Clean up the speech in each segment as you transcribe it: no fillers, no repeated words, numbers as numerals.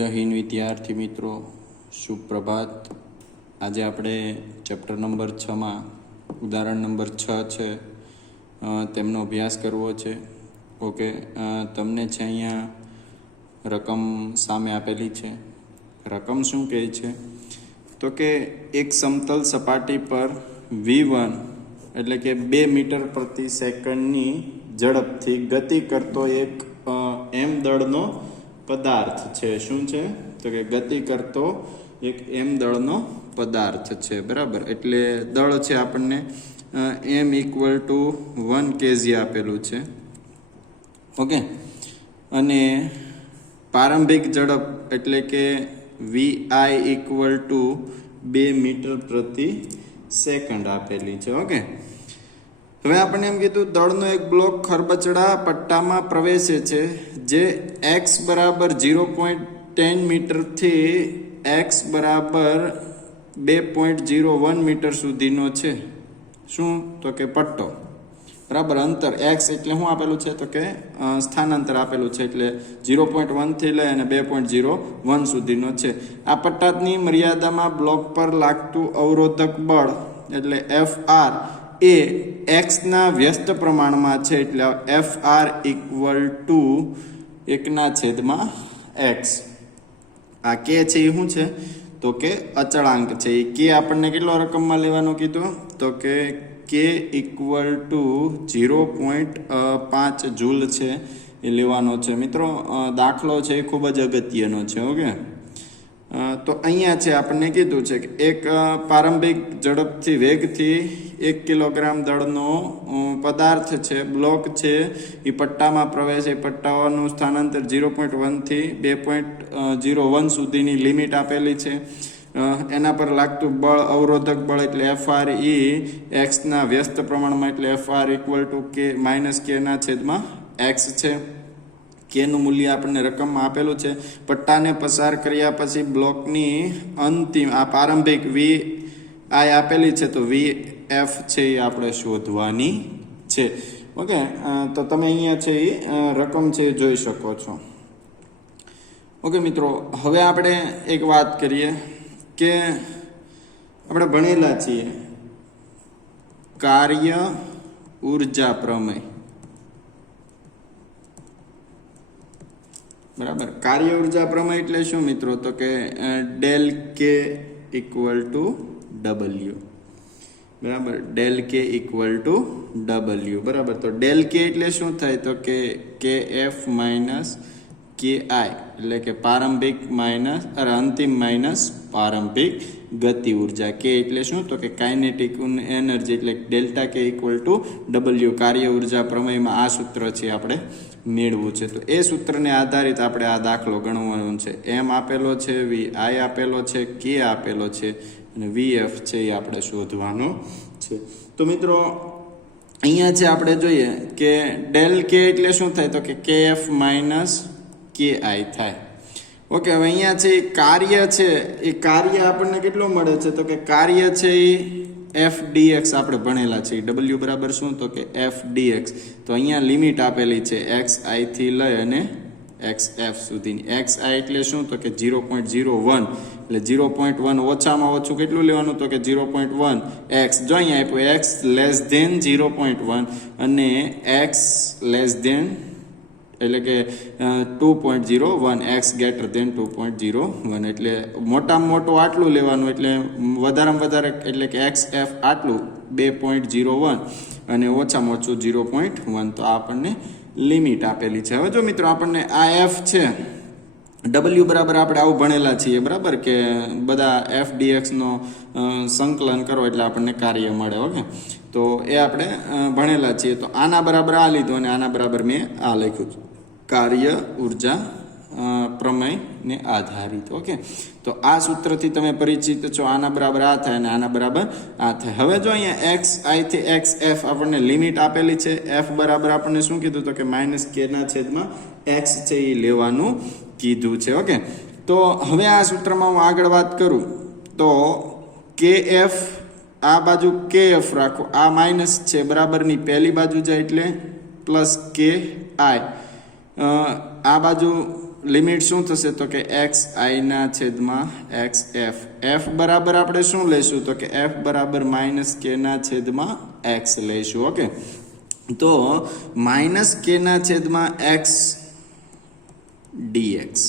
જય હિન્દ વિદ્યાર્થી મિત્રો, સુપ્રભાત। આજે આપણે ચેપ્ટર નંબર 6માં ઉદાહરણ નંબર 6 છે તેમનો અભ્યાસ કરવો છે। ઓકે, તમને છે અહીંયા રકમ સામે આપેલી છે। રકમ શું કહે છે તો કે એક સમતલ સપાટી પર v1 એટલે કે 2 મીટર પ્રતિ સેકન્ડની ઝડપથી ગતિ કરતો એક એમ દળનો પદાર્થ છે। શું છે તો કે ગતિ કરતો એક એમ દળનો પદાર્થ છે, બરાબર। એટલે દળ છે આપણને m = 1 kg આપેલું છે, ઓકે। અને પ્રારંભિક ઝડપ એટલે કે vi = 2 મીટર પ્રતિ સેકન્ડ આપેલી છે, ઓકે। હવે આપણે એમ કીધું દળનો એક બ્લોક ખરબચડા પટ્ટામાં પ્રવેશે છે જે x બરાબર 0.10 મીટરથી x બરાબર 2.01 મીટર સુધીનો છે। શું તો કે પટ્ટો, બરાબર। અંતર x એટલે શું આપેલું છે તો કે સ્થાનાંતર આપેલું છે, એટલે 0.1 થી લઈ અને 2.01 સુધીનો છે। આ પટ્ટાની મર્યાદામાં બ્લોક પર લાગતું અવરોધક બળ એટલે Fr એ x ના વ્યસ્ત પ્રમાણમાં છે, એટલે Fr = 1/x। આ k છે એ શું છે તો કે અચળાંક છે। એ k આપણને કેટલો રકમમાં લેવાનો કીધું તો કે k = 0.5 જૂલ છે એ લેવાનો છે। મિત્રો દાખલો છે એ ખૂબ જ અગત્યનો છે, ઓકે। તો અહીંયા છે આપણને કીધું છે કે એક પ્રારંભિક ઝડપથી વેગથી 1 કિલોગ્રામ દળનો પદાર્થ છે, બ્લોક છે એ પટ્ટામાં પ્રવેશે। પટ્ટાઓનું સ્થાનાંતર 0.1 થી 2.01 સુધીની લિમિટ આપેલી છે। એના પર લાગતું બળ અવરોધક બળ એટલે Fr એ x ના વ્યસ્ત પ્રમાણમાં, એટલે Fr = k - x છે। k નું મૂલ્ય આપણને રકમમાં આપેલું છે। પટ્ટાને પસાર કર્યા પછી બ્લોકની અંતિમ આ પ્રારંભિક vi આપેલી છે, તો vf છે એ આપણે શોધવાની છે, ઓકે। તો તમે અહીંયા છે એ રકમ છે એ જોઈ શકો છો, ઓકે મિત્રો। હવે આપણે એક વાત કરીએ કે આપણે ભણેલા છીએ કાર્ય ઉર્જા પ્રમેય, બરાબર। કાર્ય ઉર્જા પ્રમેય એટલે શું મિત્રો તો કે del k = w, બરાબર। del k = w, બરાબર। તો del k એટલે શું થાય તો કે kf - ki એટલે કે પ્રારંભિક અંતિમ માઇનસ પ્રારંભિક ગતિ ઉર્જા। k એટલે શું તો કે કાઇનેટિક એનર્જી, એટલે ડેલ્ટા k = w। કાર્ય ઉર્જા પ્રમેયમાં આ સૂત્ર છે આપણે મેળવવું છે, તો એ સૂત્રને આધારિત આપણે આ દાખલો ગણવાનો છે। m આપેલો છે, vi આપેલો છે, k આપેલો છે અને vf છે એ આપણે શોધવાનો છે। તો મિત્રો અહીંયા છે આપણે જોઈએ કે del k એટલે શું થાય તો કે kf - ki થાય, ઓકે। હવે અહીંયા છે કાર્ય છે એ કાર્ય આપણને કેટલો મળે છે તો કે કાર્ય છે એ f dx આપણે ભણેલા છે। w બરાબર શું તો કે f dx। તો અહીંયા લિમિટ આપેલી છે xi થી લઈ અને xf સુધીની। xi એટલે શું તો કે 0.01, એટલે 0.1 ઓછામાં ઓછું કેટલું લેવાનું તો કે 0.1 x, જો અહીંયા આપ્યું x < 0.1 અને x એટલે કે 2.01, x < 2.01, એટલે મોટામાં મોટું આટલું લેવાનું, એટલે વધારેમાં વધારે એટલે કે xf આટલું 2.01 અને ઓછામાં ઓછું 0.1, તો આપણને લિમિટ આપેલી છે। હવે જો મિત્રો આપણને આ f છે, w બરાબર આપણે આવું ભણેલા છીએ, બરાબર, કે બધા f dx નો સંકલન કરો એટલે આપણને કાર્ય મળે, ઓકે। તો એ આપણે ભણેલા છીએ। તો આના બરાબર આ લીધું અને આના બરાબર મેં આ લખ્યું, કાર્ય ઉર્જા પ્રમેયને આધારિત, ઓકે। તો આ સૂત્રથી તમે પરિચિત છો, આના બરાબર આ થાય અને આના બરાબર આ થાય। હવે જો અહીંયા xi થી xf આપણને લિમિટ આપેલી છે, f બરાબર આપણને શું કીધું તો કે -k/x છે એ લેવાનું કીધું છે, ઓકે। તો હવે આ સૂત્રમાં હું આગળ વાત કરું તો kf આ બાજુ kf રાખો, આ માઇનસ છે બરાબરની પહેલી બાજુ જાય એટલે +ki, આ બાજુ લિમિટ શું થશે તો કે એક્સ આઈ ના છેદમાં એક્સ એફ. એફ બરાબર આપણે શું લઈશું તો કે એફ બરાબર માઇનસ કે ના છેદમાં એક્સ લઈશું. ઓકે, તો માઇનસ કે ના છેદમાં એક્સ ડીએક્સ.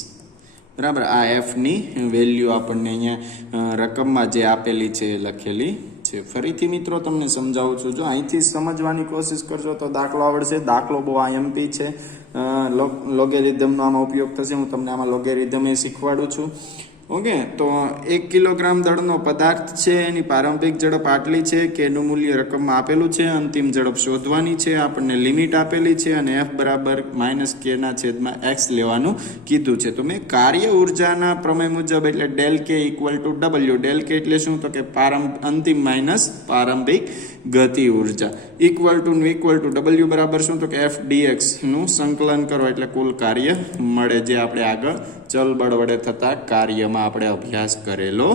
બરાબર, આ એફની વેલ્યુ આપણને અહીંયા રકમમાં જે આપેલી છે એ લખેલી છે. ફરીથી મિત્રો તમને સમજાવું છું, જો અહીંથી સમજવાની કોશિશ કરજો તો દાખલો આવડશે. દાખલો બહુ આઈએમપી છે, લોગેરિધમનો આમાં ઉપયોગ થશે. હું તમને આમાં લોગેરિધમ એ શીખવાડું છું. ઓકે, તો 1 કિલોગ્રામ દળનો પદાર્થ છે, એની પ્રારંભિક ઝડપ આટલી છે, કે એનું મૂલ્ય રકમમાં આપેલું છે, અંતિમ ઝડપ શોધવાની છે, આપણને લિમિટ આપેલી છે અને એફ બરાબર માઇનસ કે ના છેદમાં એક્સ લેવાનું કીધું છે. તો મેં કાર્ય ઉર્જાના પ્રમેય મુજબ એટલે ડેલ કે ઇક્વલ ટુ ડબલ્યુ. ડેલ કે એટલે શું તો કે અંતિમ માઇનસ પ્રારંભિક ગતિ ઉર્જા ઇક્વલ ટુ ડબલ્યુ બરાબર શું તો કે એફ ડીએક્સ નું સંકલન કરો એટલે કુલ કાર્ય મળે, જે આપણે આગળ ચલ બળ વડે થતા કાર્યમાં આપણે અભ્યાસ કરેલો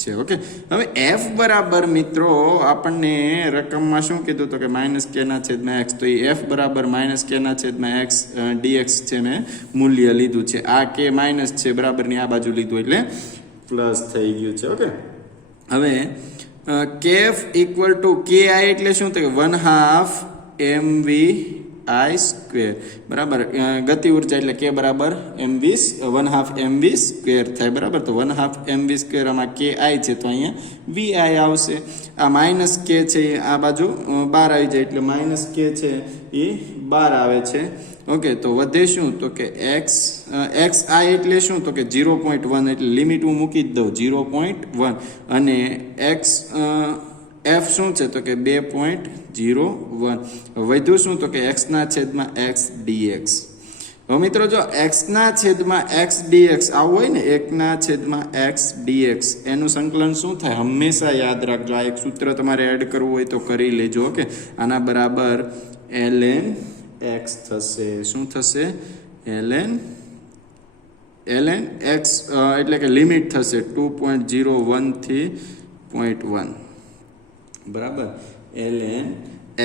છે. ઓકે, હવે એફ બરાબર મિત્રો આપણને રકમમાં શું કીધું તો કે માઇનસ કે ના છેદમાં એક્સ. તો એ એફ બરાબર માઇનસ કે ના છેદમાં એક્સ ડીએક્સ છે મેં મૂલ્ય લીધું છે. આ કે માઇનસ છે બરાબર ની આ બાજુ લીધું એટલે પ્લસ થઈ ગયું છે. ઓકે, હવે કેફ ઇક્વલ ટુ કે આઈ એટલે શું થાય 1/2 mv I સ્ક્વેર. બરાબર, ગતિ ઉર્જા એટલે કે બરાબર 1/2 mv સ્ક્વેર થાય. બરાબર, તો 1/2 mv સ્ક્વેર આમાં કે આઈ છે તો અહીંયા vi આવશે. આ માઇનસ કે છે આ બાજુ બહાર આવી જાય એટલે માઇનસ કે છે એ બહાર આવે છે. ઓકે, તો વધે શું તો કે એક્સ આઈ એટલે શું તો કે 0.1 એટલે લિમિટ હું મૂકી જ દઉં 0.1 અને એક્સ એફ શું છે તો કે 2.01. વધ્યું શું તો કે એક્સ ના છેદમાં એક્સ ડીએક્સ. હવે મિત્રો જો એક્સ ના છેદમાં એક્સ ડીએક્સ આવું હોય ને 1 ના છેદમાં એક્સ ડીએક્સ એનું સંકલન શું થાય હંમેશા યાદ રાખજો. આ એક સૂત્ર તમારે એડ કરવું હોય તો કરી લેજો. ઓકે, આના બરાબર ln એક્સ થશે. શું થશે ln એક્સ એટલે કે લિમિટ થશે 2.01 થી 0.1. બરાબર, ln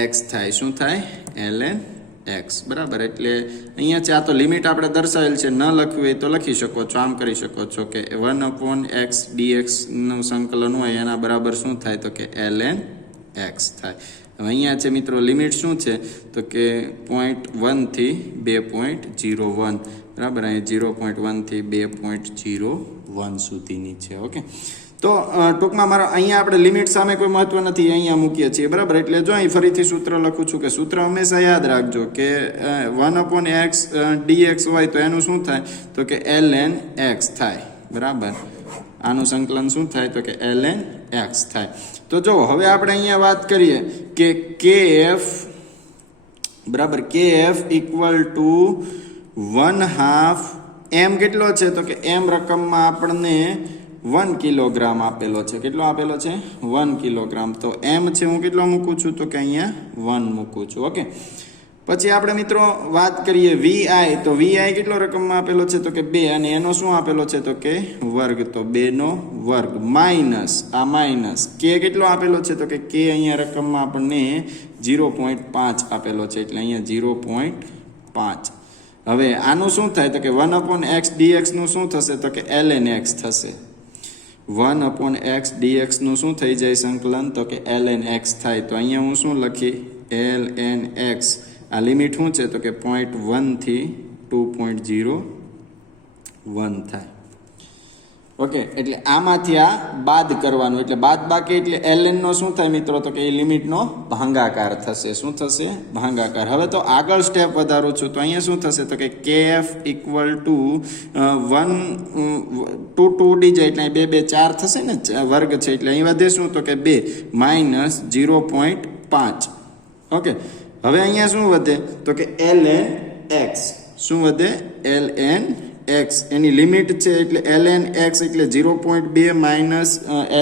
એક્સ થાય. શું થાય ln એક્સ. બરાબર, એટલે અહીંયા છે આ તો લિમિટ આપણે દર્શાવેલ છે, ન લખવી હોય તો લખી શકો છો, આમ કરી શકો છો કે 1/x dx નું સંકલન હોય એના બરાબર શું થાય તો કે ln એક્સ થાય. હવે અહીંયા છે મિત્રો લિમિટ શું છે તો કે 0.1 થી 2.01. બરાબર, અહીંયા 0.1 થી 2.01 સુધીની છે. ઓકે, તો ટૂંકમાં મારો અહીંયા આપણે લિમિટ સામે કોઈ મહત્વ નથી, અહીંયા મૂકીએ છીએ. બરાબર, એટલે જો અહીં ફરીથી સૂત્ર લખું છું કે સૂત્ર હંમેશા યાદ રાખજો કે 1/x dx હોય તો એનું શું થાય તો કે ln x થાય. બરાબર, આનું સંકલન શું થાય તો કે ln x થાય. તો જો હવે આપણે અહીંયા વાત કરીએ કે kf બરાબર kf ઇક્વલ ટુ 1/2 m કેટલો છે તો કે m રકમમાં આપણને 1 કિલોગ્રામ આપેલો છે. કેટલો આપેલો છે 1 કિલોગ્રામ. તો m છે હું કેટલો મૂકું છું તો કે અહીંયા 1 મૂકું છું. ઓકે, પછી આપણે મિત્રો વાત કરીએ vi. તો vi કેટલો રકમમાં આપેલો છે તો કે 2 અને એનો શું આપેલો છે તો કે વર્ગ. તો 2 નો વર્ગ માઇનસ આ માઇનસ k કેટલો આપેલો છે તો કે k અહીંયા રકમમાં આપણને 0.5 આપેલો છે એટલે અહીંયા 0.5. હવે આનું શું થાય તો કે 1/x dx નું શું થશે તો કે ln x થશે. 1/x dx નું શું થઈ જાય સંકલન તો કે ln x થાય. તો અહીંયા હું શું લખી ln x. આ લિમિટ શું છે તો કે 0.1 થી 2.01 થાય. ઓકે, એટલે આમાંથી આ બાદ કરવાનું એટલે બાદ બાકી એટલે ln નો શું થાય મિત્રો તો કે એ લિમિટનો ભાગાકાર થશે. શું થશે ભાગાકાર. હવે તો આગળ સ્ટેપ વધારું છું તો અહીંયા શું થશે તો કે kf ઇક્વલ ટુ 1 2 ડીજે એટલે 2 2 4 થશે ને વર્ગ છે એટલે અહીં વધે શું તો કે 2 માઇનસ 0.5. ઓકે, હવે અહીંયા શું વધે તો કે ln x. શું વધે ln x એની લિમિટ છે એટલે ln x એટલે 0.2 માઇનસ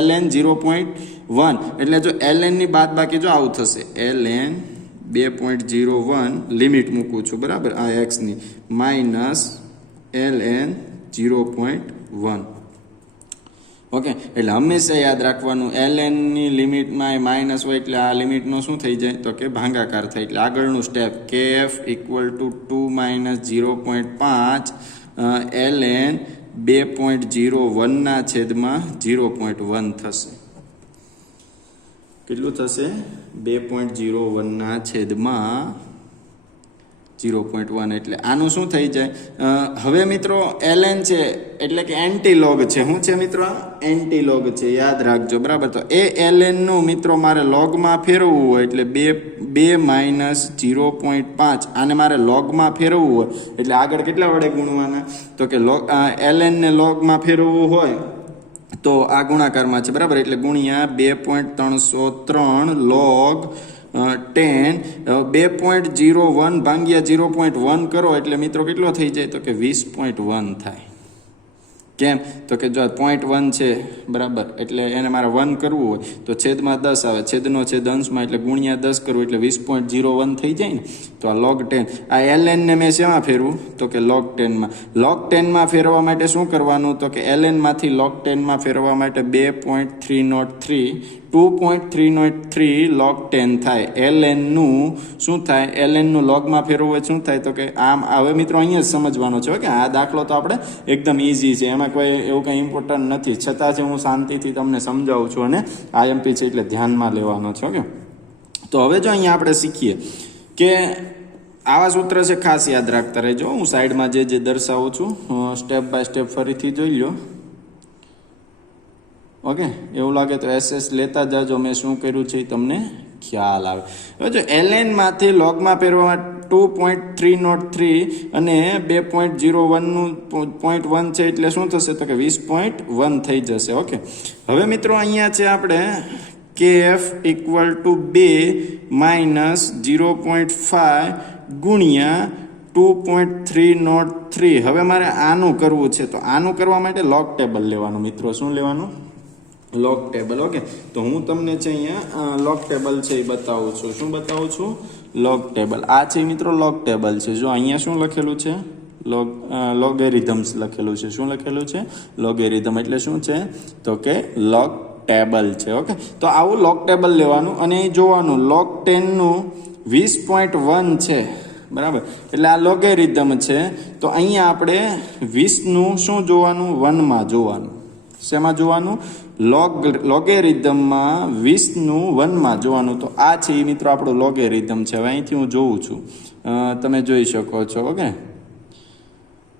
ln 0.1 એટલે જો ln ની બાદ બાકી જો આવું થશે ln 2.01 લિમિટ મૂકું છું. બરાબર, આ x ની માઇનસ ln 0.1. ઓકે, એટલે હંમેશા યાદ રાખવાનું ln ની લિમિટમાં માઇનસ હોય એટલે આ લિમિટનો શું થઈ જાય તો કે ભાગાકાર થાય. એટલે આગળનું step kf equal to 2 minus 0.5 ln 2.01 છેદમાં 0.1 થશે. કેટલું થશે? 2.01 છેદમાં 0.1. એટલે આનું શું થઈ જાય? હવે મિત્રો ln છે એટલે કે એન્ટીલોગ છે. શું છે મિત્રો? એન્ટીલોગ છે, યાદ રાખજો. બરાબર, તો એ ln નું મિત્રો મારે લોગમાં ફેરવવું હોય એટલે 2 માઇનસ 0.5 આને મારે લોગમાં ફેરવવું હોય એટલે આગળ કેટલા વડે ગુણવાના? તો કે ln ને લોગમાં ફેરવવું હોય તો આ ગુણાકારમાં છે. બરાબર, એટલે ગુણ્યા 2.303 log 10. 2.01 ભાગ્યા 0.1 કરો એટલે મિત્રો કેટલો થઈ જાય? તો કે 20.1 થાય. કેમ? તો કે જો 0.1 છે, બરાબર, એટલે એને મારે 1 કરવું હોય તો છેદમાં 10 આવે, છેદનો છેદ અંશમાં એટલે ગુણ્યા 10 કરવું એટલે 20.01 થઈ જાય ને. તો આ log 10, આ ln ને મેં શેમાં ફેરવું? તો કે log 10 માં. log 10 માં ફેરવવા માટે શું કરવાનું? તો કે ln માંથી log 10 માં ફેરવવા માટે 2.303 log 10 થાય. ln નું શું થાય? ln નું લોગમાં ફેરવવું હોય શું થાય? તો કે આમ. હવે મિત્રો અહીંયા જ સમજવાનો છે કે આ દાખલો તો આપણે એકદમ ઇઝી છે, એમાં કોઈ એવું કંઈ ઇમ્પોર્ટન્ટ નથી, છતાં જ હું શાંતિથી તમને સમજાવું છું અને IMP છે એટલે ધ્યાનમાં લેવાનો છે. ઓકે, તો હવે જો અહીંયા આપણે શીખીએ કે આવા સૂત્ર છે, ખાસ યાદ રાખતા રહેજો. હું સાઈડમાં જે દર્શાવું છું સ્ટેપ બાય સ્ટેપ ફરીથી જોઈ લો. ઓકે, એવું લાગે તો SS લેતા જાજો, મેં શું કર્યું છે એ તમને ખ્યાલ આવે. હવે જો ln માંથી લોગમાં ફેરવવા 2.303 અને 2.01 નું 0.1 છે એટલે શું થશે? તો કે 20.1 થઈ જશે. ઓકે, હવે મિત્રો અહીંયા છે આપણે kf ઇક્વલ ટુ 2 માઇનસ 0.5 ગુણ્યા 2.303. હવે મારે આનું કરવું છે, તો આનું કરવા માટે લોગ ટેબલ લેવાનું મિત્રો. શું લેવાનું? Log table. ઓકે, તો હું તમને છે અહીંયા લોગ ટેબલ છે એ બતાવું છું. શું બતાવું છું? Log table. આ છે મિત્રો લોગ ટેબલ છે. જો અહીંયા શું લખેલું છે? લોગેરિધમ્સ લખેલું છે. શું લખેલું છે? લોગેરિધમ. એટલે શું છે? તો કે લોગ ટેબલ છે. ઓકે, તો આવું લોગ ટેબલ લેવાનું અને એ જોવાનું log 10 નું 20.1 છે, બરાબર, એટલે આ લોગેરિધમ છે. તો અહીંયા આપણે 20 નું શું જોવાનું? 1 માં જોવાનું. શેમાં જોવાનું? લોગેરિધમમાં 20 નું 1 માં જોવાનું. તો આ છે એ મિત્રો આપણું લોગેરિધમ છે. હવે અહીંથી હું જોઉં છું, તમે જોઈ શકો છો. ઓકે,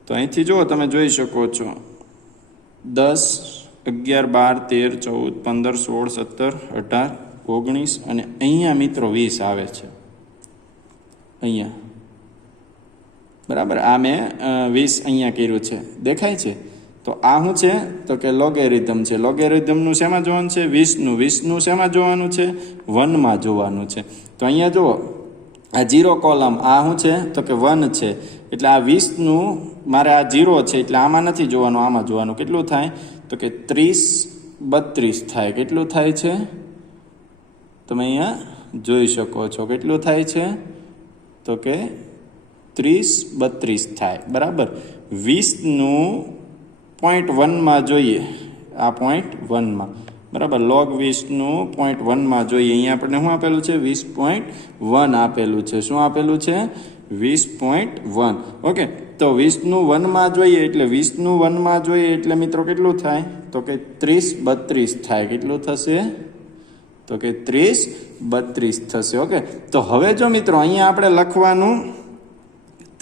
તો અહીંથી જુઓ, તમે જોઈ શકો છો 10, 11, 12, 13, 14, 15, 16, 17, 19 અને અહીંયા મિત્રો 20 આવે છે. અહીંયા બરાબર, આ મેં 20 અહીંયા કર્યું છે, દેખાય છે? તો આ શું છે? તો કે લોગેરિધમ છે. લોગેરિધમનું શેમાં જોવાનું છે? 20 નું શેમાં જોવાનું છે? 1 માં જોવાનું છે. તો અહીંયા જુઓ, આ 0 કોલમ, આ શું છે? તો કે 1 છે. એટલે આ 20 નું મારે આ 0 છે એટલે આમાં નથી જોવાનું, આમાં જોવાનું. કેટલું થાય? તો કે 30-32 થાય. કેટલું થાય છે? તમે અહીંયા જોઈ શકો છો. કેટલું થાય છે? તો કે 30-32 થાય. બરાબર, 20 નું 0.1 માં જોઈએ, આ 0.1 માં. બરાબર, log 20 નું 0.1 માં જોઈએ. અહીંયા આપણને શું આપેલું છે? 20.1 આપેલું છે. શું આપેલું છે? 20.1. ઓકે, તો 20 નું 1 માં જોઈએ એટલે 20 નું 1 માં જોઈએ એટલે મિત્રો કેટલું થાય? તો કે 30-32 થાય. કેટલું થશે? તો કે 30-32 થશે. ઓકે, તો હવે જો મિત્રો અહીંયા આપણે લખવાનું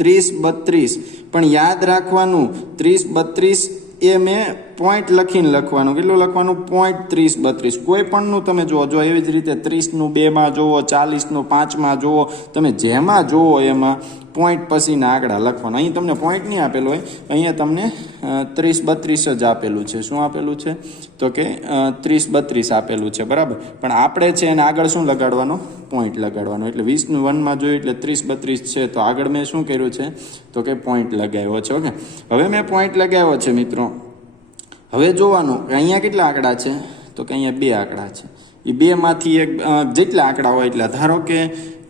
30-32, પણ યાદ રાખવાનું 30-32 એ મેં પોઈન્ટ લખીને લખવાનું. કેટલું લખવાનું? 0.30-32. કોઈ પણનું તમે જુઓ, જો એવી જ રીતે 30 નું 2 માં જુઓ, 40 નું 5 માં જુઓ, તમે જેમાં જુઓ એમાં પોઈન્ટ પછીના આંકડા લખવાના. અહીં તમને પોઈન્ટ નહીં આપેલો હોય, અહીંયા તમને 30-32 જ આપેલું છે. શું આપેલું છે? તો કે 30-32 આપેલું છે. બરાબર, પણ આપણે છે એને આગળ શું લગાડવાનો? પોઈન્ટ લગાડવાનો. એટલે 20 નું 1 માં જોયું એટલે 30-32 છે, તો આગળ મેં શું કર્યું છે? તો કે પોઈન્ટ લગાવ્યો છે. ઓકે, હવે મેં પોઈન્ટ લગાવ્યો છે મિત્રો. હવે જોવાનું કે અહીંયા કેટલા આંકડા છે? તો કે અહીંયા 2 આંકડા છે. એ 2 માંથી એક જેટલા આંકડા હોય એટલા. ધારો કે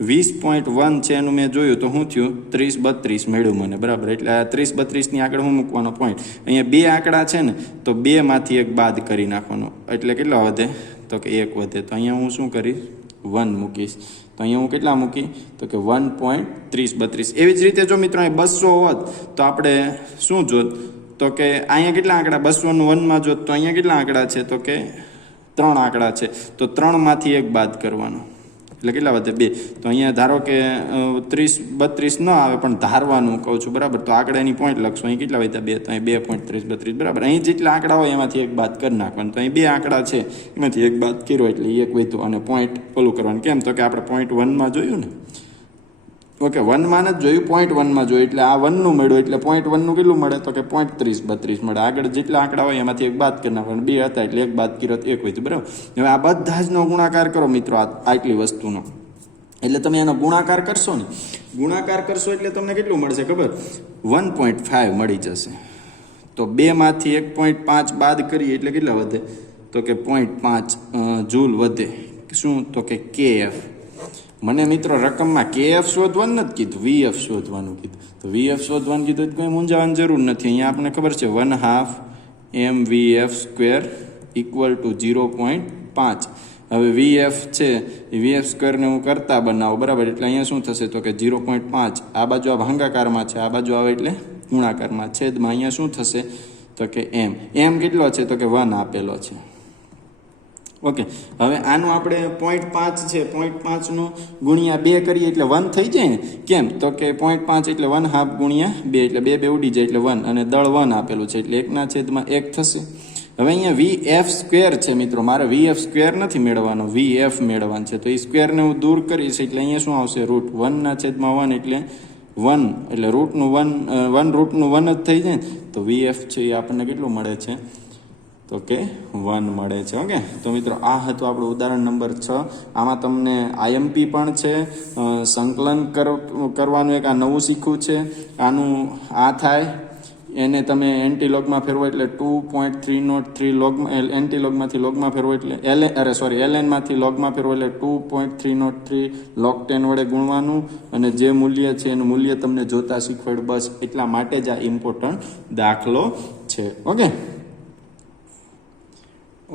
20.1 છે એનું મેં જોયું તો શું થયું? 30-32 મળ્યું મને. બરાબર, એટલે 30-32 ની આગળ હું મૂકવાનો પોઈન્ટ. અહીંયા 2 આંકડા છે ને, તો 2 માંથી એક બાદ કરી નાખવાનો એટલે કેટલા વધે? તો કે 1 વધે. તો અહીંયા હું શું કરીશ? 1 મૂકીશ તો અહીંયા હું કેટલા મૂકી તો કે 1.3032. એવી જ રીતે જો મિત્રો અહીં 200 હોત તો આપણે શું જોત તો કે અહીંયા કેટલા આંકડા 200 નું 1 માં જોત તો અહીંયા કેટલા આંકડા છે તો કે 3 આંકડા છે તો 3 માંથી 1 બાદ કરવાનો એટલે કેટલા વધે 2. તો અહીંયા ધારો કે 30-32 ન આવે પણ ધારવાનું કહું છું બરાબર. તો આંકડાની પોઈન્ટ લખશું અહીં કેટલા વધ્યા 2 તો અહીં 2.3032 બરાબર. અહીં જેટલા આંકડા હોય એમાંથી 1 બાદ કરી નાખવાનું. તો અહીં 2 આંકડા છે એમાંથી 1 બાદ કર્યો એટલે 1 વધ્યું અને પોઈન્ટ ઓલું કરવાનું. કેમ તો કે આપણે પોઈન્ટ 1 માં જોયું ને ઓકે 1 માં જ જોયું પોઈન્ટ 1 માં જોયું એટલે આ 1 નું મળ્યું એટલે પોઈન્ટ 1 નું કેટલું મળે તો કે 0.3032 મળે. આગળ જેટલા આંકડા હોય એમાંથી 1 બાદ કરી નાખવાનું. 2 હતા એટલે 1 બાદ કર્યો તો 1 વધ્યું બરાબર. હવે આ બધા જ નો ગુણાકાર કરો મિત્રો આટલી વસ્તુનો એટલે તમે એનો ગુણાકાર કરશો ને ગુણાકાર કરશો એટલે તમને કેટલું મળશે ખબર 1.5 મળી જશે. તો 2 માંથી 1.5 બાદ કરીએ એટલે કેટલા વધે તો કે 0.5 જૂલ વધે. શું તો કે kF. મને મિત્રો રકમમાં kF શોધવાનું નથી કીધું VF શોધવાનું કીધું. તો VF શોધવાનું કીધું તો કંઈ મૂંઝાવાની જરૂર નથી. અહીંયા આપણને ખબર છે 1/2 mVF² = 0.5. હવે VF છે એ VF² ને હું કરતા બનાવું બરાબર એટલે અહીંયા શું થશે તો કે 0.5. આ બાજુ આ ભાંગાકારમાં છે આ બાજુ આવે એટલે ગુણાકારમાં છેદમાં અહીંયા શું થશે તો કે m કેટલો છે તો કે 1 આપેલો છે. ઓકે હવે આનું આપણે 0.5 છે 0.5 નું ગુણ્યા 2 કરીએ એટલે 1 થઈ જાય ને. કેમ તો કે 0.5 એટલે 1/2 ગુણ્યા 2 એટલે 2 ઉડી જાય એટલે 1 અને દળ 1 આપેલું છે એટલે 1/1 થશે. હવે અહીંયા VF² છે મિત્રો મારે VF² નથી મેળવવાનો VF મેળવવાનો છે. તો એ સ્ક્વેરને હું દૂર કરીશ એટલે અહીંયા શું આવશે √1/1 એટલે 1 એટલે √1 જ થઈ જાય તો VF છે એ આપણને કેટલું મળે છે તો કે 1 મળે છે. ઓકે તો મિત્રો આ હતું આપણું ઉદાહરણ નંબર 6. આમાં તમને IMP પણ છે સંકલન કરવાનું એક આ નવું શીખવું છે. આનું આ થાય એને તમે એન્ટીલોગમાં ફેરવો એટલે 2.303 લોગમાં એન્ટીલોગમાંથી લોગમાં ફેરવો એટલે ln માંથી લોગમાં ફેરવો એટલે 2.303 log 10 વડે ગુણવાનું અને જે મૂલ્ય છે એનું મૂલ્ય તમને જોતા શીખવાડ બસ એટલા માટે જ આ ઇમ્પોર્ટન્ટ દાખલો છે.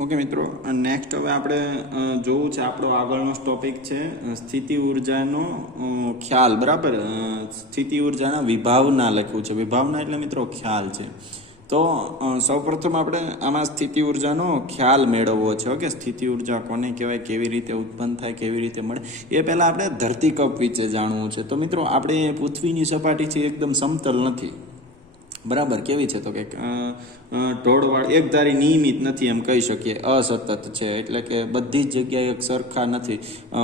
ઓકે મિત્રો નેક્સ્ટ હવે આપણે જોવું છે આપણો આગળનો ટોપિક છે સ્થિતિ ઉર્જાનો ખ્યાલ બરાબર. સ્થિતિ ઉર્જાના વિભાવના લખ્યું છે. વિભાવના એટલે મિત્રો ખ્યાલ છે. તો સૌપ્રથમ આપણે આમાં સ્થિતિ ઉર્જાનો ખ્યાલ મેળવવો છે. ઓકે સ્થિતિ ઉર્જા કોને કહેવાય કેવી રીતે ઉત્પન્ન થાય કેવી રીતે મળે એ પહેલાં આપણે ધરતીકંપ વિશે જાણવું છે. તો મિત્રો આપણે પૃથ્વીની સપાટી છે એકદમ સમતલ નથી બરાબર. કેવી છે તો કે ઢોળવાળ એકધારી નિયમિત નથી એમ કહી શકીએ. અસતત છે એટલે કે બધી જ જગ્યાએ એક સરખા નથી.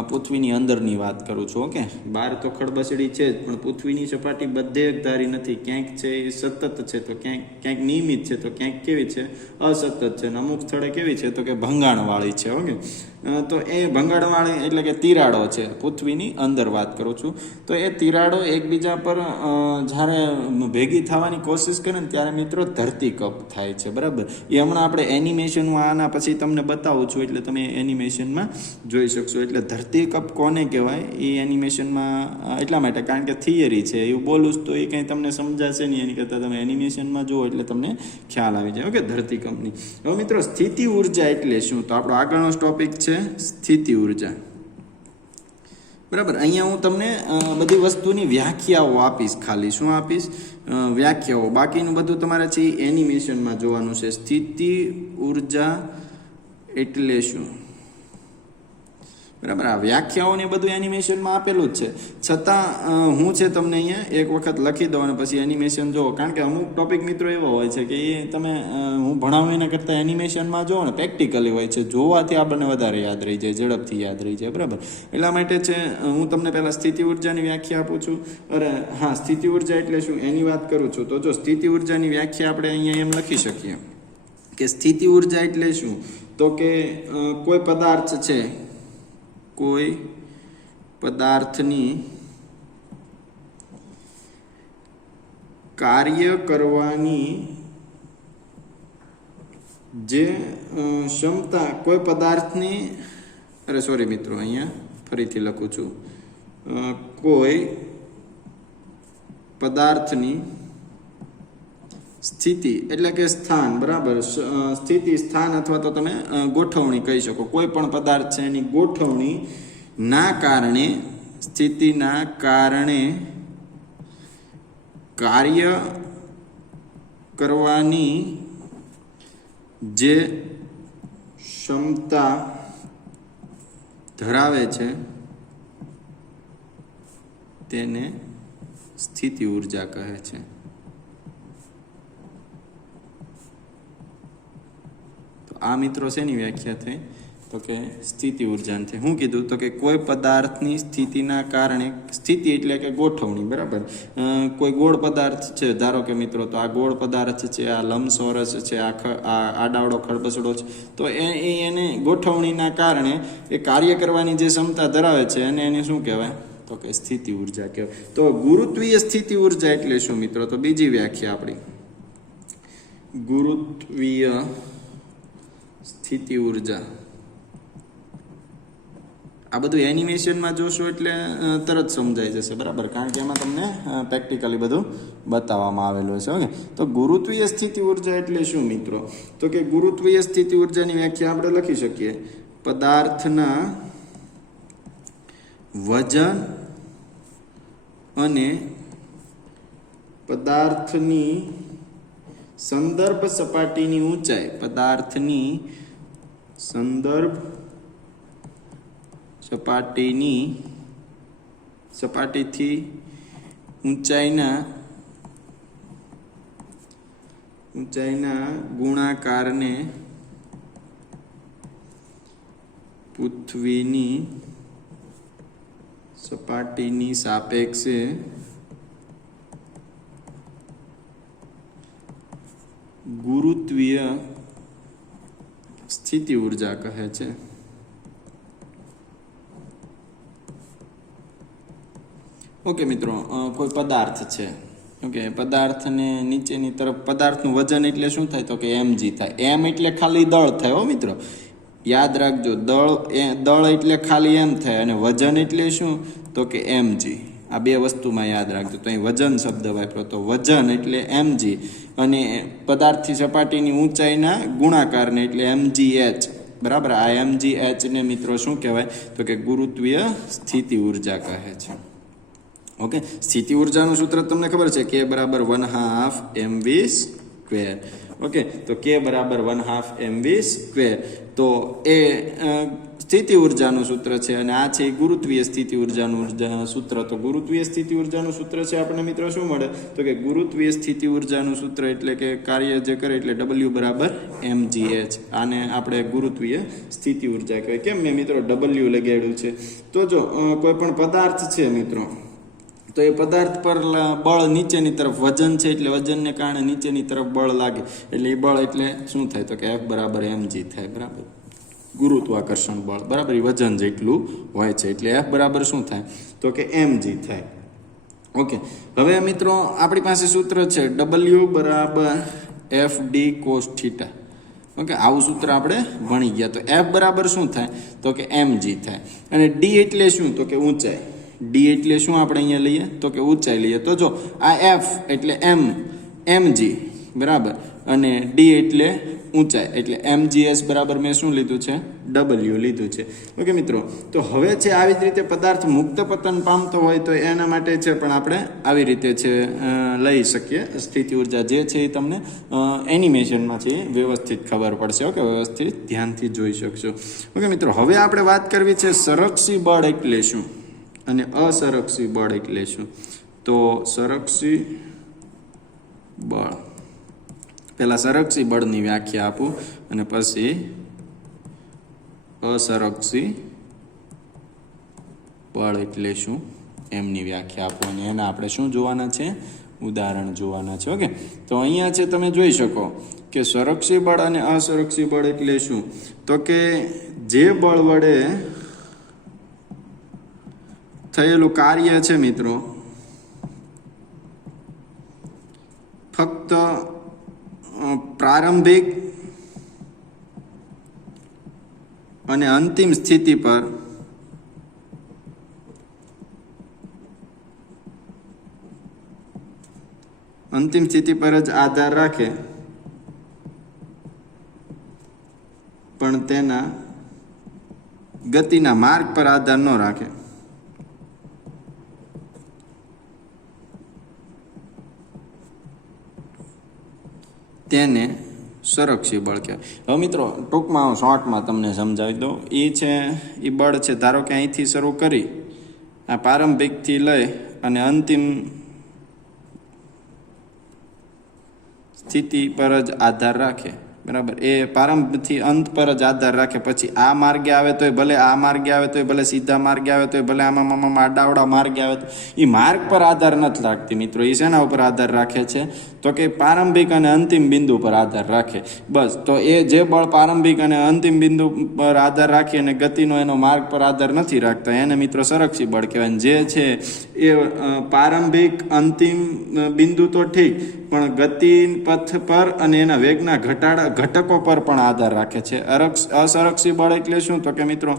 પૃથ્વીની અંદરની વાત કરું છું. ઓકે બહાર તો ખડબસડી છે જ પણ પૃથ્વીની સપાટી બધે એકધારી નથી. ક્યાંક છે એ સતત છે તો ક્યાંક નિયમિત છે તો ક્યાંક કેવી છે અસતત છે અને અમુક સ્થળે કેવી છે તો કે ભંગાણવાળી છે. ઓકે તો એ ભંગાણવાળી એટલે કે તિરાડો છે પૃથ્વીની અંદર વાત કરું છું. તો એ તિરાડો એકબીજા પર જ્યારે ભેગી થવાની કોશિશ કરે ને ત્યારે મિત્રો ધરતીકંપ થાય છે બરાબર. એ હમણાં આપણે એનિમેશનમાં આના પછી તમને બતાવું છું એટલે તમે એનિમેશનમાં જોઈ શકશો. એટલે ધરતીકંપ કોને કહેવાય એ એનિમેશનમાં એટલા માટે કારણ કે થિયરી છે એવું બોલું તો એ કંઈ તમને સમજાશે નહીં એની કરતાં તમે એનિમેશનમાં જુઓ એટલે તમને ખ્યાલ આવી જાય. ઓકે ધરતીકંપની. હવે મિત્રો સ્થિતિ ઉર્જા એટલે શું તો આપણો આગળનો ટોપિક છે સ્થિતિ ઉર્જા બરાબર. અહીંયા હું તમને બધી વસ્તુની વ્યાખ્યાઓ આપીશ. ખાલી શું આપીશ વ્યાખ્યાઓ. બાકીનું બધું તમારે છે એનિમેશનમાં જોવાનું છે. સ્થિતિ ઉર્જા એટલે શું બરાબર. આ વ્યાખ્યાઓને બધું એનિમેશનમાં આપેલું જ છે છતાં હું છે તમને અહીંયા એક વખત લખી દઉં અને પછી એનિમેશન જુઓ. કારણ કે અમુક ટોપિક મિત્રો એવો હોય છે કે એ તમે હું ભણાવું એના કરતાં એનિમેશનમાં જુઓ ને પ્રેક્ટિકલી હોય છે. જોવાથી આપણને વધારે યાદ રહી જાય ઝડપથી યાદ રહી જાય બરાબર. એટલા માટે છે હું તમને પહેલાં સ્થિતિ ઉર્જાની વ્યાખ્યા આપું છું. હા સ્થિતિ ઉર્જા એટલે શું એની વાત કરું છું. તો જો સ્થિતિ ઉર્જાની વ્યાખ્યા આપણે અહીંયા એમ લખી શકીએ કે સ્થિતિ ઉર્જા એટલે શું તો કે કોઈ પદાર્થ છે કોઈ પદાર્થની કાર્ય કરવાની જે ક્ષમતા કોઈ પદાર્થની મિત્રો અહીંયા ફરીથી લખું છું કોઈ પદાર્થની સ્થિતિ એટલે કે સ્થાન બરાબર. સ્થિતિ સ્થાન અથવા તો તમે ગોઠવણી કહી શકો. કોઈ પણ પદાર્થ છે એની ગોઠવણી ના કારણે સ્થિતિના કારણે કાર્ય કરવાની જે ક્ષમતા ધરાવે છે તેને સ્થિતિ ઊર્જા કહે છે. તો આ મિત્રો શેની વ્યાખ્યા થઈ? તો કે સ્થિતિ ઉર્જાની. શું કીધું? તો કે કોઈ પદાર્થની સ્થિતિના કારણે, સ્થિતિ એટલે કે ગોઠવણી, બરાબર. કોઈ ગોળ પદાર્થ છે, ધારો કે મિત્રો, તો આ ગોળ પદાર્થ છે, આ લંબચોરસ છે, આ આડાવડો ખડબસડો છે, તો એને ગોઠવણીના કારણે એ કાર્ય કરવાની જે ક્ષમતા ધરાવે છે અને એને શું કહેવાય? તો કે સ્થિતિ ઉર્જા કહેવાય. તો ગુરુત્વીય સ્થિતિ ઉર્જા એટલે શું મિત્રો? તો બીજી વ્યાખ્યા આપણી, ગુરુત્વીય સ્થિતિ ઉર્જા. આ બધું એનિમેશનમાં જોશો એટલે તરત સમજાઈ જશે, બરાબર, કારણ કે એમાં તમને પ્રેક્ટિકલી બધું બતાવવામાં આવેલું છે. ઓકે, તો ગુરુત્વીય સ્થિતિ ઉર્જા એટલે શું મિત્રો? તો કે ગુરુત્વીય સ્થિતિ ઉર્જાની વ્યાખ્યા આપણે લખી શકીએ, પદાર્થના વજન અને પદાર્થની સંદર્ભ સપાટીની ઊંચાઈ, પદાર્થની સંદર્ભ સપાટીથી ઊંચાઈના ગુણાકારને પૃથ્વીની સપાટીની સાપેક્ષે ગુરુત્વીય સ્થિતિ ઉર્જા કહે છે. ઓકે મિત્રો, કોઈ પદાર્થ છે, ઓકે, પદાર્થને નીચેની તરફ, પદાર્થનું વજન એટલે શું થાય? તો કે mg થાય. એમ એટલે ખાલી દળ થાય. હો મિત્રો, યાદ રાખજો, દળ એટલે ખાલી એમ થાય, અને વજન એટલે શું? તો કે mg. આ બે વસ્તુમાં યાદ રાખજો. તો અહીં વજન શબ્દ વાપરો, તો વજન એટલે mg, અને પદાર્થની સપાટીની ઊંચાઈના ગુણાકારને એટલે mgh, બરાબર. આ mgh ને મિત્રો શું કહેવાય? તો કે ગુરુત્વીય સ્થિતિ ઉર્જા કહે છે. ઓકે, સ્થિતિ ઉર્જાનું સૂત્ર તમને ખબર છે, k બરાબર 1/2 mv સ્ક્વેર. ઓકે, તો k બરાબર 1/2 mv સ્ક્વેર. તો એ સ્થિતિ ઉર્જાનું સૂત્ર છે, અને આ છે ગુરુત્વીય સ્થિતિ ઉર્જાનું સૂત્ર. તો ગુરુત્વીય સ્થિતિ ઉર્જાનું સૂત્ર છે આપણને મિત્રો શું મળે? તો કે ગુરુત્વીય સ્થિતિ ઉર્જાનું સૂત્ર એટલે કે કાર્ય જે કરે એટલે w બરાબર mgh. આને આપણે ગુરુત્વીય સ્થિતિ ઉર્જા કહેવાય. કેમ મેં મિત્રો w લગાડ્યું છે? તો જો કોઈ પણ પદાર્થ છે મિત્રો, તો એ પદાર્થ પર બળ નીચેની તરફ, વજન છે એટલે વજનને કારણે નીચેની તરફ બળ લાગે, એટલે એ બળ એટલે શું થાય? તો કે F બરાબર mg થાય, બરાબર. ગુરુત્વાકર્ષણ બળ, બરાબર, એ વજન જેટલું હોય છે, એટલે F બરાબર શું થાય? તો કે mg થાય. ઓકે, હવે મિત્રો આપણી પાસે સૂત્ર છે w બરાબર fd cos θ. ઓકે, આવું સૂત્ર આપણે ભણી ગયા. તો F બરાબર શું થાય? તો કે mg થાય. અને d એટલે શું? તો કે ઊંચાઈ. d એટલે શું આપણે અહીંયા લઈએ? તો કે ઊંચાઈ લઈએ. તો જો આ f એટલે mg, બરાબર, અને d એટલે ઊંચાઈ, એટલે mgs બરાબર મેં શું લીધું છે? w લીધું છે. ઓકે મિત્રો, તો હવે છે આવી જ રીતે પદાર્થ મુક્ત પતન પામતો હોય તો એના માટે છે પણ આપણે આવી રીતે છે લઈ શકીએ. સ્થિતિ ઉર્જા જે છે એ તમને એનિમેશનમાં છે વ્યવસ્થિત ખબર પડશે. ઓકે, વ્યવસ્થિત ધ્યાનથી જોઈ શકશો. ઓકે મિત્રો, હવે આપણે વાત કરવી છે સંરક્ષી બળ એટલે શું અને અસંરક્ષી બળ એટલે શું. તો સંરક્ષી બળ, પહેલા સંરક્ષી બળની વ્યાખ્યા આપું અને પછી અસંરક્ષી બળ એટલે શું એમની વ્યાખ્યા આપો, અને એના આપણે શું જોવાના છે? ઉદાહરણ જોવાના છે. ઓકે, તો અહીંયા છે તમે જોઈ શકો કે સંરક્ષી બળ અને અસંરક્ષી બળ એટલે શું? તો કે જે બળ વડે થયેલું કાર્ય છે મિત્રો ફક્ત પ્રારંભિક અને અંતિમ સ્થિતિ પર જ આધાર રાખે, પણ તેના ગતિના માર્ગ પર આધાર ન રાખે તેને સંરક્ષી બળ કહેવાય. હવે મિત્રો ટૂંકમાં હું શોર્ટમાં તમને સમજાવી દઉં. એ બળ છે, ધારો કે અહીંથી શરૂ કરી આ પ્રારંભિકથી લઈ અને અંતિમ સ્થિતિ પર જ આધાર રાખે. બરાબર, એ પ્રારંભથી અંત પર જ આધાર રાખે. પછી આ માર્ગે આવે તોય ભલે, આ માર્ગે આવે તોય ભલે, સીધા માર્ગે આવે તોય ભલે, આમાં આડાવડા માર્ગે આવે તો એ માર્ગ પર આધાર નથી રાખતી મિત્રો. એ શેના ઉપર આધાર રાખે છે? તો કે પ્રારંભિક અને અંતિમ બિંદુ પર આધાર રાખે. બસ, તો એ જે બળ પ્રારંભિક અને અંતિમ બિંદુ પર આધાર રાખી અને ગતિનો એનો માર્ગ પર આધાર નથી રાખતા એને મિત્રો સંરક્ષી બળ કહેવાય. જે છે એ પ્રારંભિક અંતિમ બિંદુ તો ઠીક, પણ ગતિ પથ પર અને એના વેગના ઘટકો પર પણ આધાર રાખે છે. અસંરક્ષી બળ એટલે શું? તો કે મિત્રો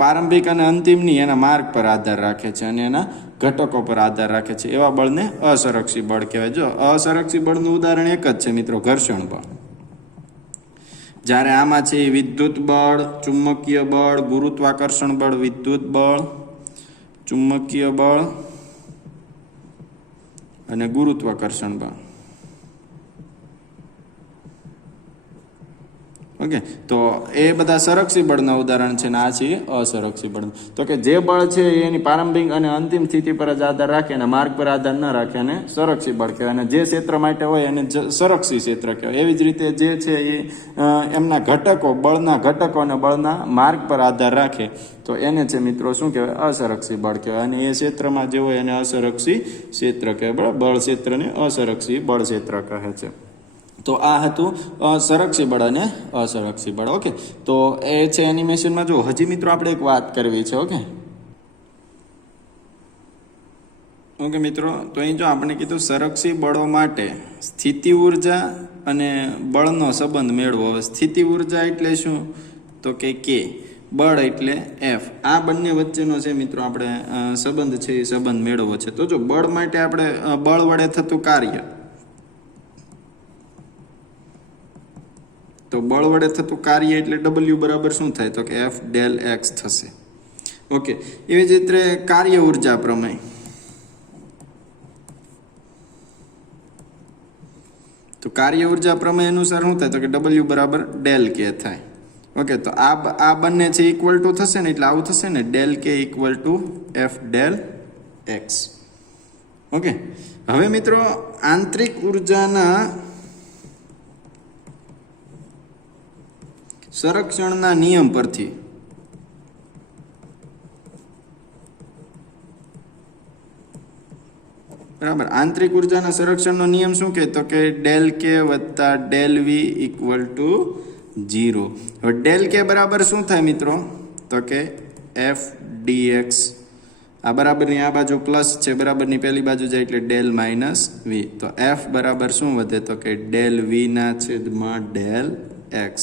પ્રારંભિક અને અંતિમની એના માર્ગ પર આધાર રાખે છે અને એના ઘટકો પર આધાર રાખે છે. એવા બળને અસંરક્ષી બળ કહેવાય. જો અસંરક્ષી બળનું ઉદાહરણ એક જ છે મિત્રો, ઘર્ષણ બળ. જ્યારે આમાં છે વિદ્યુત બળ, ચુંબકીય બળ, ગુરુત્વાકર્ષણ બળ, વિદ્યુત બળ, ચુંબકીય બળ અને ગુરુત્વાકર્ષણ બળ. ઓકે, તો એ બધા સંરક્ષી બળના ઉદાહરણ છે ને આ છે અસંરક્ષી બળ. તો કે જે બળ છે એની પ્રારંભિક અને અંતિમ સ્થિતિ પર જ આધાર રાખે અને માર્ગ પર આધાર ન રાખે અને સંરક્ષી બળ કહેવાય. અને જે ક્ષેત્ર માટે હોય એને સંરક્ષી ક્ષેત્ર કહેવાય. એવી જ રીતે જે છે એ એમના ઘટકો, બળના ઘટકો અને બળના માર્ગ પર આધાર રાખે તો એને છે મિત્રો શું કહેવાય? અસંરક્ષી બળ કહેવાય. અને એ ક્ષેત્રમાં જે હોય એને અસંરક્ષી ક્ષેત્ર કહેવાય. બરાબર, બળ ક્ષેત્રને અસંરક્ષી બળ ક્ષેત્ર કહે છે. તો આ હતું સંરક્ષી બળ અને અસંરક્ષી બળ. ઓકે, તો એ છે એનિમેશનમાં. જો હજી મિત્રો આપણે એક વાત કરવી છે. ઓકે મિત્રો, તો અહીં જો આપણે કીધું સંરક્ષી બળો માટે સ્થિતિ ઉર્જા અને બળનો સંબંધ મેળવો. સ્થિતિ ઉર્જા એટલે શું? તો કે કે, બળ એટલે એફ. આ બંને વચ્ચેનો છે મિત્રો આપણે સંબંધ છે એ સંબંધ મેળવવો છે. તો જો બળ માટે આપણે બળ વડે થતું કાર્ય, તો બળ વડે થતું કાર્ય એટલે W બરાબર શું થાય? તો કે F ડેલ X થશે. ઓકે, એવી જ રીતે કાર્ય ઉર્જા પ્રમેય. તો કાર્ય ઉર્જા પ્રમેય અનુસાર શું થાય? તો કે W બરાબર ડેલ K થાય. ઓકે, તો આ બંને છે ઇક્વલ ટુ થશે ને એટલે આવું થશે ને, del K equal to F del X. Okay, હવે મિત્રો આંતરિક ઉર્જાના સંરક્ષણના નિયમ પરથી બરાબર, આંતરિક ઉર્જાના સંરક્ષણનો નિયમ શું કહે? તો કે ડેલ કે વત્તા ડેલ વી ઇક્વલ ટુ 0. હવે ડેલ કે બરાબર શું થાય મિત્રો? તો કે એફ ડીએક્સ. આ બરાબરની આ બાજુ પ્લસ છે, બરાબરની પહેલી બાજુ જાય એટલે ડેલ માઇનસ વી. તો એફ બરાબર શું વધે? તો કે ડેલ વી ના છેદમાં ડેલ એક્સ.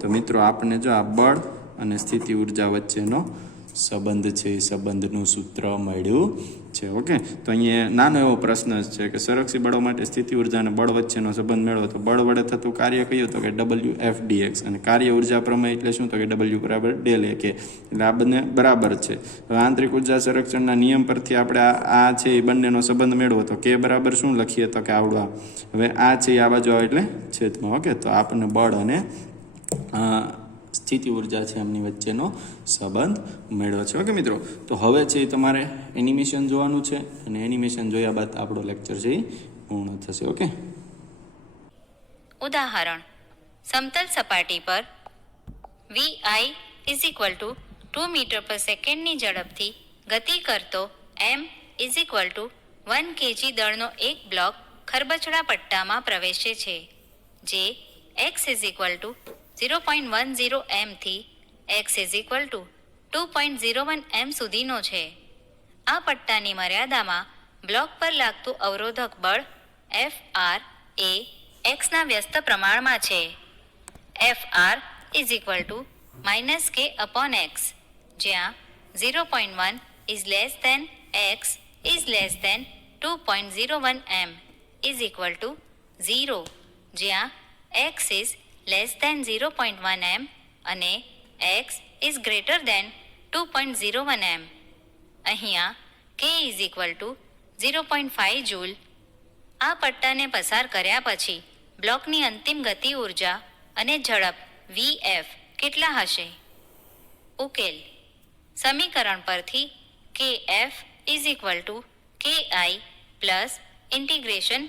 તો મિત્રો આપણે જો આ બળ અને સ્થિતિ ઉર્જા વચ્ચેનો સંબંધ છે એ સંબંધનું સૂત્ર મળ્યું છે. ઓકે, તો અહીંયા નાનો એવો પ્રશ્ન છે કે સંરક્ષી બળો માટે સ્થિતિ ઉર્જા અને બળ વચ્ચેનો સંબંધ મેળવો. તો બળ વડે થતું કાર્ય કયું? તો કે ડબલ્યુ એફ ડીએક્સ. અને કાર્ય ઉર્જા પ્રમેય એટલે શું? તો કે ડબલ્યુ બરાબર ડેલ એ કે. એટલે આ બંને બરાબર છે. હવે આંતરિક ઉર્જા સંરક્ષણના નિયમ પરથી આપણે આ છે એ બંનેનો સંબંધ મેળવો. તો કે બરાબર શું લખીએ? તો કે આવડું. હવે આ છે આ બાજુ આવે એટલે છેદમાં. ઓકે, તો આપણને બળ અને સ્થિતિ ઉર્જા છે એમની વચ્ચેનો સંબંધ મેળવ્યો છે. ઓકે મિત્રો, તો હવે છે તમારે એનિમેશન જોવાનું છે અને એનિમેશન જોયા બાદ આપણો લેક્ચર છે એ પૂર્ણ થશે. ઓકે, ઉદાહરણ: સમતલ સપાટી પર vi is equal to 2 metre પર સેકન્ડની ઝડપથી ગતિ કરતો m is equal to 1 kg દળનો એક બ્લોક ખરબચડા પટ્ટામાં પ્રવેશે છે, જે x is equal to 0.10 m થી x is equal to 2.01 m સુધીનો છે. આ પટ્ટાની મર્યાદામાં બ્લોક પર લાગતું અવરોધક બળ Fr એ x ના વ્યસ્ત પ્રમાણમાં છે. Fr is equal two -k/x, જ્યાં 0.1 is less than x is less than 2.01 m is equal to 0, જ્યાં x is less than 0.1 m અને x is greater than 2.01 m. અહીંયા k is equal to 0.5 joule. આ પટ્ટાને પસાર કર્યા પછી બ્લોકની અંતિમ ગતિ ઉર્જા અને ઝડપ vf કેટલા હશે? ઉકેલ. સમીકરણ પરથી kf is equal two ki plus integration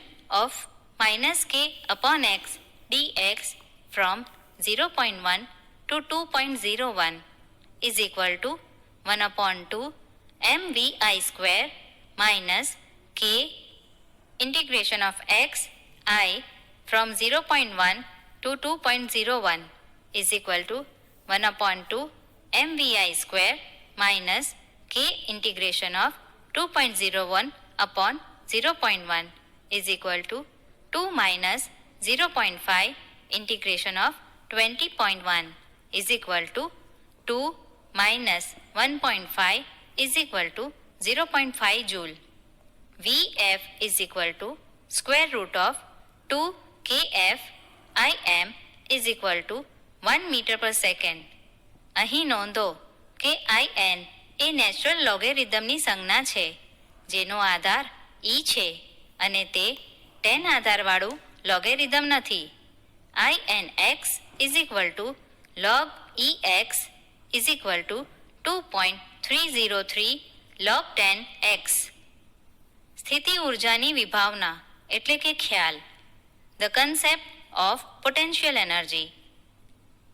of -k upon x dx from 0.1 to 2.01 is equal to 1/2 mvi square minus k integration of x I from 0.1 to 2.01 is equal to 1/2 mvi square minus k integration of 2.01 upon 0.1 is equal to 2 minus 0.5 integration of 20.1 is equal to 2 minus 1.5 is equal to 0.5 joule. Vf is equal to square root of 2 kf Im is equal to 1 meter per second. અહીં નોંધો કે in A natural લોગેરિધમની સંજ્ઞા છે જેનો આધાર e છે અને તે 10 આધારવાળું logarithm નથી. inx is equal to log ex is equal to 2.303 log 10x. સ્થિતિ ઉર્જાની વિભાવના એટલે કે ખ્યાલ. The concept of potential energy.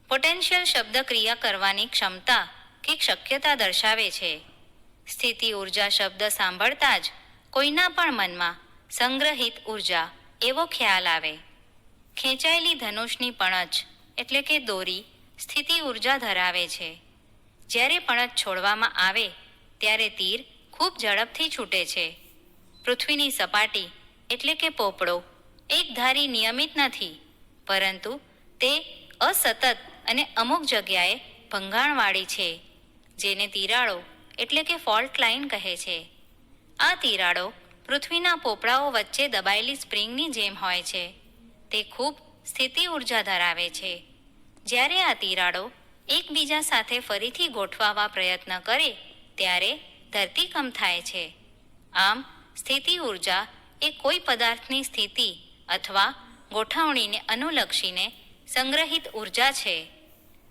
Potential શબ્દ ક્રિયા કરવાની ક્ષમતા કે શક્યતા દર્શાવે છે. સ્થિતિ ઉર્જા શબ્દ સાંભળતા જ કોઈના પણ મનમાં સંગ્રહિત ઉર્જા એવો ખ્યાલ આવે. ખેંચાયેલી ધનુષની પણછ એટલે કે દોરી સ્થિતિ ઉર્જા ધરાવે છે. જ્યારે પણછ છોડવામાં આવે ત્યારે તીર ખૂબ ઝડપથી છૂટે છે. પૃથ્વીની સપાટી એટલે કે પોપડો એકધારી નિયમિત નથી, પરંતુ તે અસતત અને અમુક જગ્યાએ ભંગાણવાળી છે, જેને તિરાડો એટલે કે ફોલ્ટ લાઇન કહે છે. આ તિરાડો પૃથ્વીના પોપડાઓ વચ્ચે દબાયેલી સ્પ્રિંગની જેમ હોય છે. તે ખૂબ સ્થિતિ ઉર્જા ધરાવે છે. જ્યારે આ તિરાડો એકબીજા સાથે ફરીથી ગોઠવાવા પ્રયત્ન કરે ત્યારે ધરતીકંપ થાય છે. આમ સ્થિતિ ઉર્જા એ કોઈ પદાર્થની સ્થિતિ અથવા ગોઠવણીને અનુલક્ષીને સંગ્રહિત ઉર્જા છે.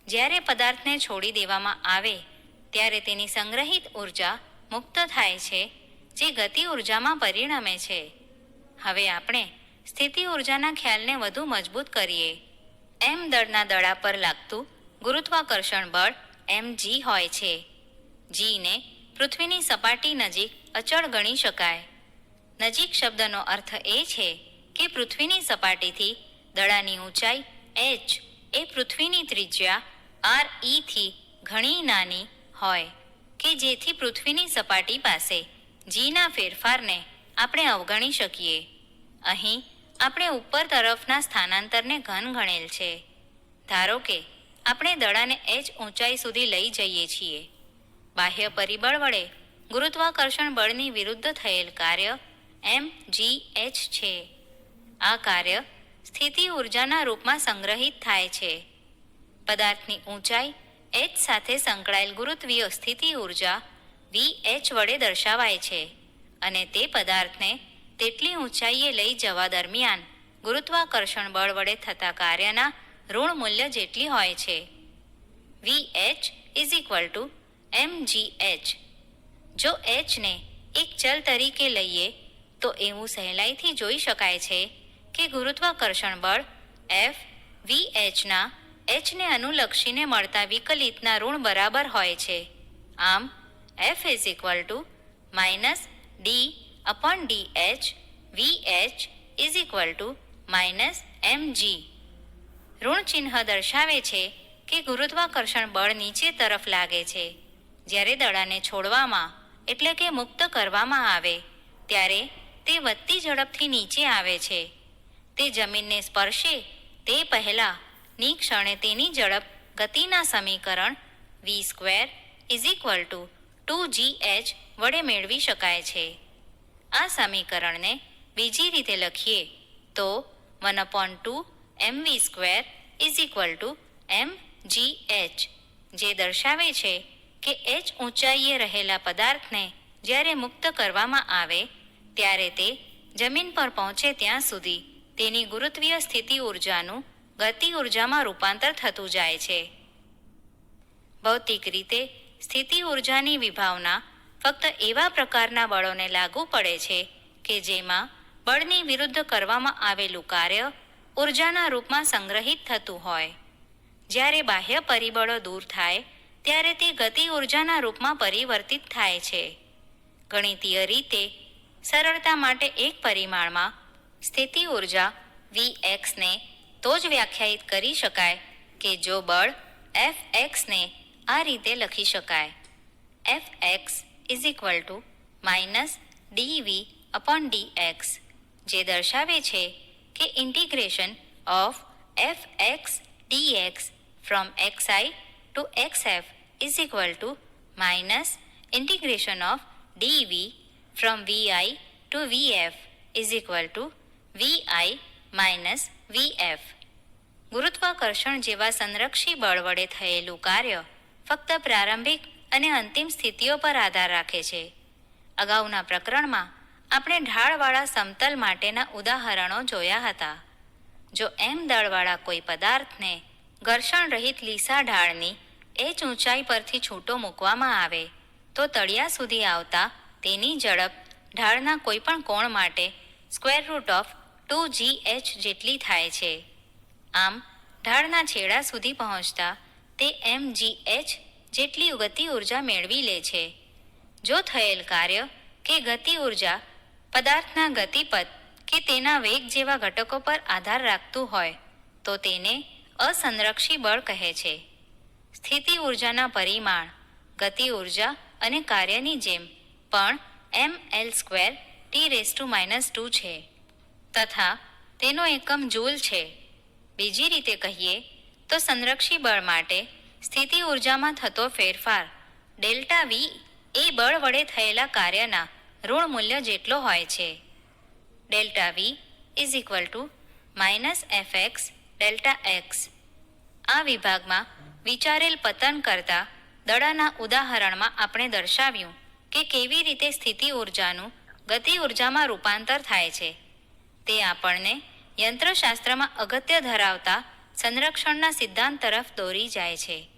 જ્યારે પદાર્થને છોડી દેવામાં આવે ત્યારે તેની સંગ્રહિત ઉર્જા મુક્ત થાય છે, જે ગતિ ઉર્જામાં પરિણમે છે. હવે આપણે સ્થિતિ ઉર્જાના ખ્યાલને વધુ મજબૂત કરીએ. m દળના દડા પર લાગતું ગુરુત્વાકર્ષણ બળ mg હોય છે. g ને પૃથ્વીની સપાટી નજીક અચળ ગણી શકાય. નજીક શબ્દનો અર્થ એ છે કે પૃથ્વીની સપાટીથી દડાની ઊંચાઈ h એ પૃથ્વીની ત્રિજ્યા re થી ઘણી નાની હોય કે જેથી પૃથ્વીની સપાટી પાસે જીના ફેરફારને આપણે અવગણી શકીએ. અહીં આપણે ઉપર તરફના સ્થાનાંતરને ઘન ગણેલ છે. ધારો કે આપણે દડાને h ઊંચાઈ સુધી લઈ જઈએ છીએ. બાહ્ય પરિબળ વડે ગુરુત્વાકર્ષણ બળની વિરુદ્ધ થયેલ કાર્ય mgh છે. આ કાર્ય સ્થિતિ ઉર્જાના રૂપમાં સંગ્રહિત થાય છે. પદાર્થની ઊંચાઈ h સાથે સંકળાયેલ ગુરુત્વીય સ્થિતિ ઉર્જા vh વડે દર્શાવાય છે અને તે પદાર્થને તેટલી ઊંચાઈએ લઈ જવા દરમિયાન ગુરુત્વાકર્ષણ બળ વડે થતા કાર્યના ઋણ મૂલ્ય જેટલી હોય છે. vh is equal two mgh. જો h ને એક ચલ તરીકે લઈએ તો એવું સહેલાઈથી જોઈ શકાય છે કે ગુરુત્વાકર્ષણ બળ F VHના Hને અનુલક્ષીને મળતા વિકલિતના ઋણ બરાબર હોય છે. આમ F is equal two minus d/dh VH is equal two minus mg. ઋણ ચિહ્ન દર્શાવે છે કે ગુરુત્વાકર્ષણ બળ નીચે તરફ લાગે છે. જ્યારે દડાને છોડવામાં એટલે કે મુક્ત કરવામાં આવે ત્યારે તે વધતી ઝડપથી નીચે આવે છે. તે જમીનને સ્પર્શે તે પહેલાંની ક્ષણે તેની ઝડપ ગતિના સમીકરણ v² is equal two 2gh વડે મેળવી શકાય છે. આ સમીકરણને બીજી રીતે લખીએ તો 1/2 mv² is equal two mgh. જે દર્શાવે છે કે h ઊંચાઈએ રહેલા પદાર્થને જ્યારે મુક્ત કરવામાં આવે ત્યારે તે જમીન પર પહોંચે ત્યાં સુધી તેની ગુરુત્વીય સ્થિતિ ઊર્જાનું ગતિ ઊર્જામાં રૂપાંતર થતું જાય છે. ભૌતિક રીતે સ્થિતિ ઊર્જાની વિભાવના ફક્ત એવા પ્રકારના બળોને લાગુ પડે છે કે જેમાં બળની વિરુદ્ધ કરવામાં આવેલું કાર્ય ઊર્જાના રૂપમાં સંગ્રહિત થતું હોય. જ્યારે બાહ્ય પરિબળો દૂર થાય ત્યારે તે ગતિ ઊર્જાના રૂપમાં પરિવર્તિત થાય છે. ગણિતીય રીતે સરળતા માટે એક પરિમાણમાં સ્થિતિ ઊર્જા Vx ને તો જ વ્યાખ્યાયિત કરી શકાય કે જો બળ Fx ને આ રીતે લખી શકાય: Fx - dV/dx, જે દર્શાવે છે કે integration of Fx dx from xi to xf - integration of dv from vi to vf vi - vf. ગુરુત્વાકર્ષણ જેવા સંરક્ષી બળ વડે થયેલું કાર્ય ફક્ત પ્રારંભિક અને અંતિમ સ્થિતિઓ પર આધાર રાખે છે. અગાઉના પ્રકરણમાં આપણે ઢાળવાળા સમતલ માટેના ઉદાહરણો જોયા હતા. જો m દળવાળા કોઈ પદાર્થને ઘર્ષણ રહિત લીસા ઢાળની h ઊંચાઈ પરથી છૂટો મૂકવામાં આવે તો તળિયા સુધી આવતા તેની ઝડપ ઢાળના કોઈપણ કોણ માટે √2gh જેટલી થાય છે. આમ ઢાળના છેડા સુધી પહોંચતા તે mgh જેટલી ગતિ ઊર્જા મેળવી લે છે. જો થયેલ કાર્ય કે ગતિ ઊર્જા પદાર્થના ગતિપથ કે તેના વેગ જેવા ઘટકો પર આધાર રાખતું હોય તો તેને અસંરક્ષી બળ કહે છે. સ્થિતિ ઊર્જાના પરિમાણ ગતિ ઊર્જા અને કાર્યની જેમ પણ mL²T⁻² છે તથા તેનો એકમ જૂલ છે. બીજી રીતે કહીએ તો સંરક્ષી બળ માટે સ્થિતિ ઊર્જામાં થતો ફેરફાર ΔV એ બળ વડે થયેલા કાર્યના ઋણ મૂલ્ય જેટલો હોય છે. ΔV - Fx Δx. આ વિભાગમાં વિચારેલ પતન કરતા દડાના ઉદાહરણમાં આપણે દર્શાવ્યું કે કેવી રીતે સ્થિતિ ઊર્જાનું ગતિ ઊર્જામાં રૂપાંતર થાય છે. તે આપણને યંત્રશાસ્ત્રમાં અગત્ય ધરાવતા સંરક્ષણના સિદ્ધાંત તરફ દોરી જાય છે.